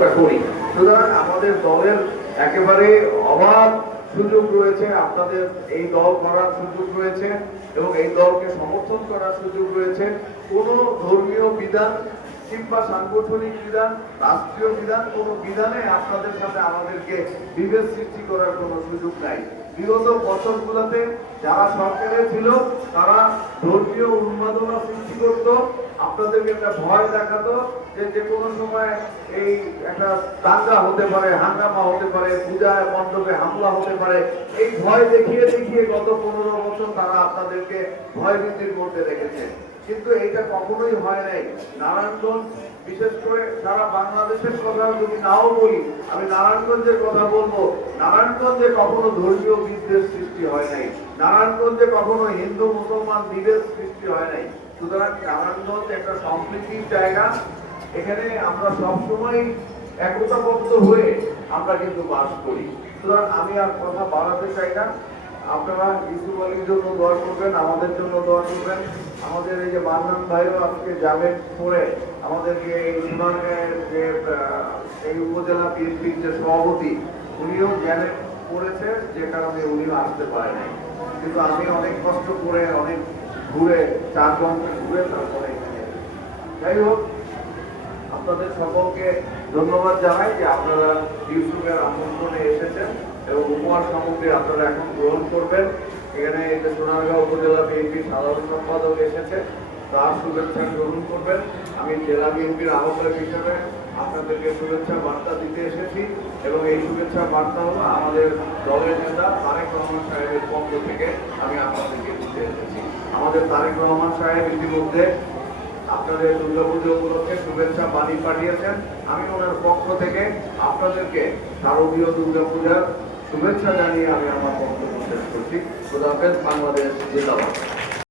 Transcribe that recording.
আন্দোলনটা করি। সুতরাং আমাদের দলের একেবারে অবাধ সুযোগ রয়েছে, আপনাদের এই দল করার সুযোগ রয়েছে এবং এই দলকে সমর্থন করার সুযোগ রয়েছে। কোনো ধর্মীয় বিধান কিংবা সাংগঠনিক বিধান, রাষ্ট্রীয় বিধান, কোনো বিধানে আপনাদের সাথে আমাদেরকে বিভেদ সৃষ্টি করার কোনো সুযোগ নাই। বিগত বছরগুলোতে যারা সরকারে ছিল, তারা ধর্মীয় উন্মাদনা সৃষ্টি করত। আপনাদেরকে একটা ভয় দেখাতো যে যে কোনো সময় এই একটা দাঙ্গা হতে পারে, হাঙ্গামা হতে পারে পূজায় মণ্ডপে হামলা হতে পারে। এই ভয় দেখিয়ে দেখিয়ে গত পনেরো বছর তারা আপনাদেরকে ভয় ভীতির মধ্যে রেখেছে। কিন্তু এইটা কখনোই হয় নাই। নারায়ণগঞ্জ, বিশেষ করে সারা বাংলাদেশের কথা যদি নাও বলি, আমি নারায়ণগঞ্জের কথা বলব। নারায়ণগঞ্জে কখনো ধর্মীয় বিদ্বেষ সৃষ্টি হয় নাই। নারায়ণগঞ্জে কখনো হিন্দু, মুসলমান বিভেদ সৃষ্টি হয় নাই। সুতরাং নারায়ণগঞ্জ একটা সম্প্রীতির জায়গা। এখানে আমরা সবসময় একতাবদ্ধ হয়ে আমরা কিন্তু বাস করি। সুতরাং আমি আর কথা বাড়াতে চাই না। আপনারা ইউসুফ আলীর জন্য দোয়া করবেন, আমাদের জন্য দোয়া করবেন। আমাদের এই যে মান্নান ভাইও আজকে যাবেন পরে আমাদেরকে এই সুনারগাঁয়ের যে এই উপজেলা বিএনপির যে সভাপতি, উনিও জ্ঞানে করেছে যে কারণে উনিও আসতে পারে নাই। কিন্তু আমি অনেক কষ্ট করে, অনেক ঘুরে, চার ঘণ্টা ঘুরে তারপরে যাই হোক, আপনাদের সকলকে ধন্যবাদ জানাই যে আপনারা ইউসুফের আমন্ত্রণে এসেছেন এবং উপহার সামগ্রী আপনারা এখন গ্রহণ করবেন। এখানে সোনারগাঁও উপজেলা বিএনপির সাধারণ সম্পাদক এসেছে, তার শুভেচ্ছা গ্রহণ করবেন। আমি জেলা বিএনপির আহ্বায়ক হিসেবে আপনাদেরকে শুভেচ্ছা বার্তা দিতে এসেছি এবং এই শুভেচ্ছা বার্তা হলো আমাদের দলের নেতা তারেক রহমান সাহেবের পক্ষ থেকে আমি আপনাদেরকে দিতে এসেছি। আমাদের তারেক রহমান সাহেব ইতিমধ্যে আপনাদের দুর্গাপুজো উপলক্ষে শুভেচ্ছা বাণী পাঠিয়েছেন। আমি ওনার পক্ষ থেকে আপনাদেরকে শারদীয় দুর্গাপূজার শুভেচ্ছা জানিয়ে আমি আমার বক্তব্য শেষ করছি খোদাফেজ বাংলাদেশ জিন্দাবাদ